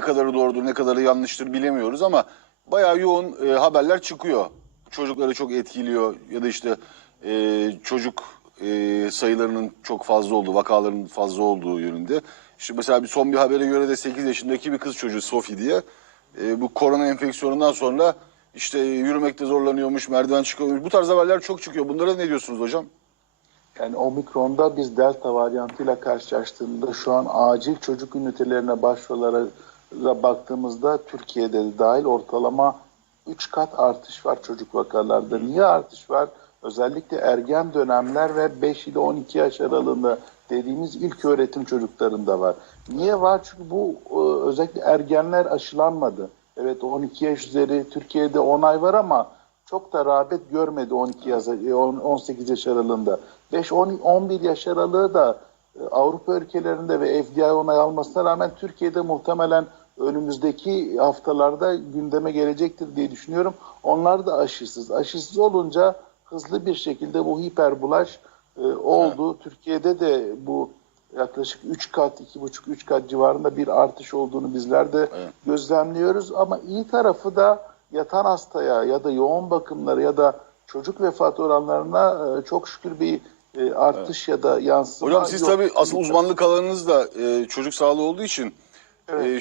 ne kadarı doğrudur ne kadarı yanlıştır bilemiyoruz ama bayağı yoğun e, haberler çıkıyor. Çocukları çok etkiliyor ya da işte e, çocuk e, sayılarının çok fazla olduğu, vakaların fazla olduğu yönünde. İşte mesela bir son bir habere göre de 8 yaşındaki bir kız çocuğu Sofi diye e, bu korona enfeksiyonundan sonra işte yürümekte zorlanıyormuş, merdiven çıkamıyormuş. Bu tarz haberler çok çıkıyor. Bunlara ne diyorsunuz hocam? Yani omikronda biz delta varyantıyla karşılaştığımızda şu an acil çocuk ünitelerine başvurulara baktığımızda Türkiye'de de dahil ortalama 3 kat artış var çocuk vakalarda. Niye artış var? Özellikle ergen dönemler ve 5 ile 12 yaş aralığında dediğimiz ilk öğretim çocuklarında var. Niye var? Çünkü bu e, özellikle ergenler aşılanmadı. Evet 12 yaş üzeri Türkiye'de 10 ay var ama çok da rağbet görmedi 12 yaş, 18 yaş aralığında. 5-11 yaş aralığı da e, Avrupa ülkelerinde ve FDA onay almasına rağmen Türkiye'de muhtemelen önümüzdeki haftalarda gündeme gelecektir diye düşünüyorum. Onlar da aşısız. Aşısız olunca hızlı bir şekilde bu hiperbulaş e, oldu. Türkiye'de de bu yaklaşık 3 kat, 2,5-3 kat civarında bir artış olduğunu bizler de Evet. gözlemliyoruz. Ama iyi tarafı da yatan hastaya ya da yoğun bakımları ya da çocuk vefat oranlarına e, çok şükür bir e, artış ya da yansıma Hocam siz yok. tabii asıl uzmanlık alanınız da e, çocuk sağlığı olduğu için e, ben